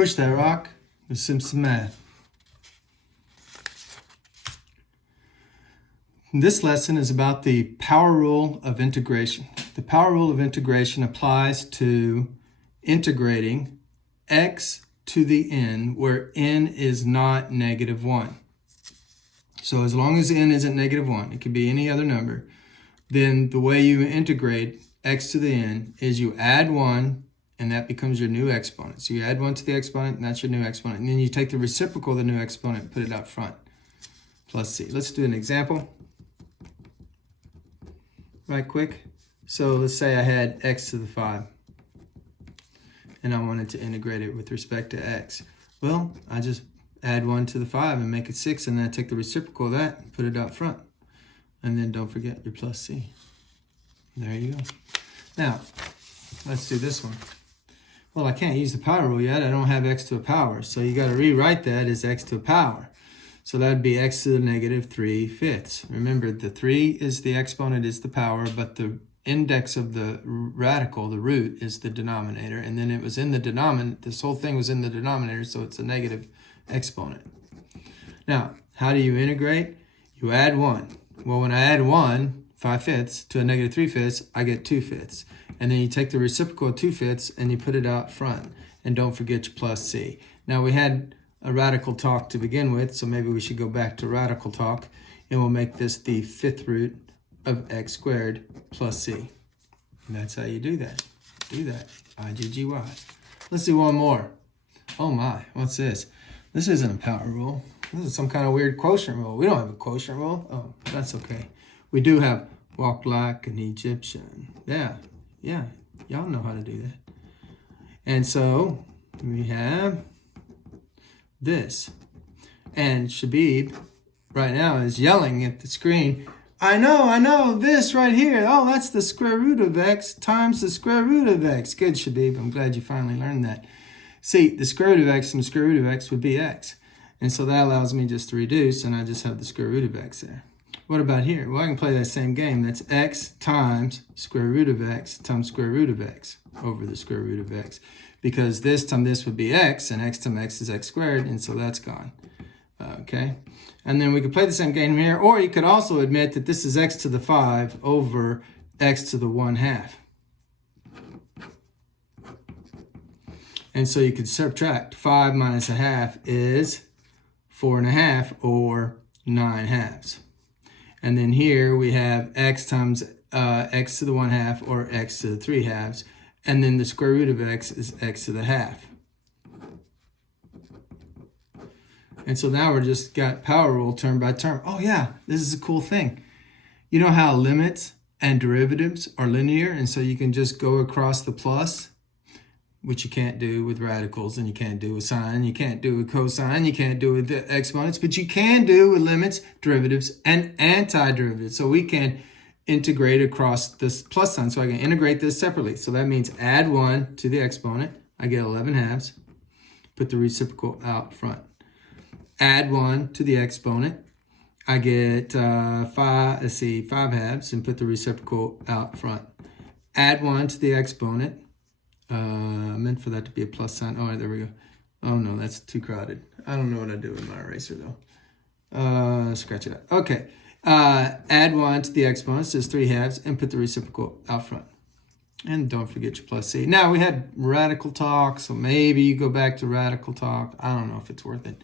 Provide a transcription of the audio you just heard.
Push that rock with some math. This lesson is about the power rule of integration. The power rule of integration applies to integrating x to the n where n is not -1. So as long as n isn't -1, it could be any other number, then the way you integrate x to the n is you add 1 and that becomes your new exponent. So you add 1 to the exponent and that's your new exponent. And then you take the reciprocal of the new exponent and put it out front. Plus c. Let's do an example. Right quick. So let's say I had x to the 5 and I wanted to integrate it with respect to x. Well, I just add 1 to the 5 and make it 6, and then I take the reciprocal of that and put it out front. And then don't forget your plus c. There you go. Now, let's do this one. Well, I can't use the power rule yet. I don't have x to a power. So you got to rewrite that as x to a power. So that would be x to the -3/5. Remember, the 3 is the exponent, is the power, but the index of the radical, the root, is the denominator. And then it was in the denominator. This whole thing was in the denominator, so it's a negative exponent. Now, how do you integrate? You add 1. Well, when I add 1, 5/5, to a -3/5, I get 2/5. And then you take the reciprocal of 2/5 and you put it out front. And don't forget your plus c. Now, we had a radical talk to begin with, so maybe we should go back to radical talk, and we'll make this the 5th root of x squared plus c. And that's how you do that. Do that. IGGY. Let's do one more. Oh my, what's this? This isn't a power rule. This is some kind of weird quotient rule. We don't have a quotient rule. Oh, that's okay. We do have walk like an Egyptian. Yeah, y'all know how to do that. And so we have this. And Shabib right now is yelling at the screen, I know, this right here. Oh, that's the square root of x times the square root of x. Good, Shabib. I'm glad you finally learned that. See, the square root of x and the square root of x would be x. And so that allows me just to reduce, and I just have the square root of x there. What about here? Well, I can play that same game. That's x times square root of x times square root of x over the square root of x. Because this times this would be x, and x times x is x squared, and so that's gone. Okay? And then we could play the same game here, or you could also admit that this is x to the 5 over x to the 1/2. And so you could subtract 5 minus 1/2 is 4.5 or 9/2. And then here we have x times x to the 1/2 or x to the 3/2. And then the square root of x is x to the 1/2. And so now we're just got power rule term by term. Oh yeah, this is a cool thing. You know how limits and derivatives are linear, and so you can just go across the plus, which you can't do with radicals, and you can't do with sine, you can't do with cosine, you can't do with the exponents, but you can do with limits, derivatives, and antiderivatives. So we can integrate across this plus sign. So I can integrate this separately. So that means add 1 to the exponent. I get 11/2. Put the reciprocal out front. Add 1 to the exponent. I get 5/2 and put the reciprocal out front. Add 1 to the exponent. I meant for that to be a plus sign. Oh, there we go. Oh no, that's too crowded. I don't know what I do with my eraser though. Scratch it out. Okay. Add 1 to the exponent, says 3/2, and put the reciprocal out front. And don't forget your plus c. Now, we had radical talk, so maybe you go back to radical talk. I don't know if it's worth it.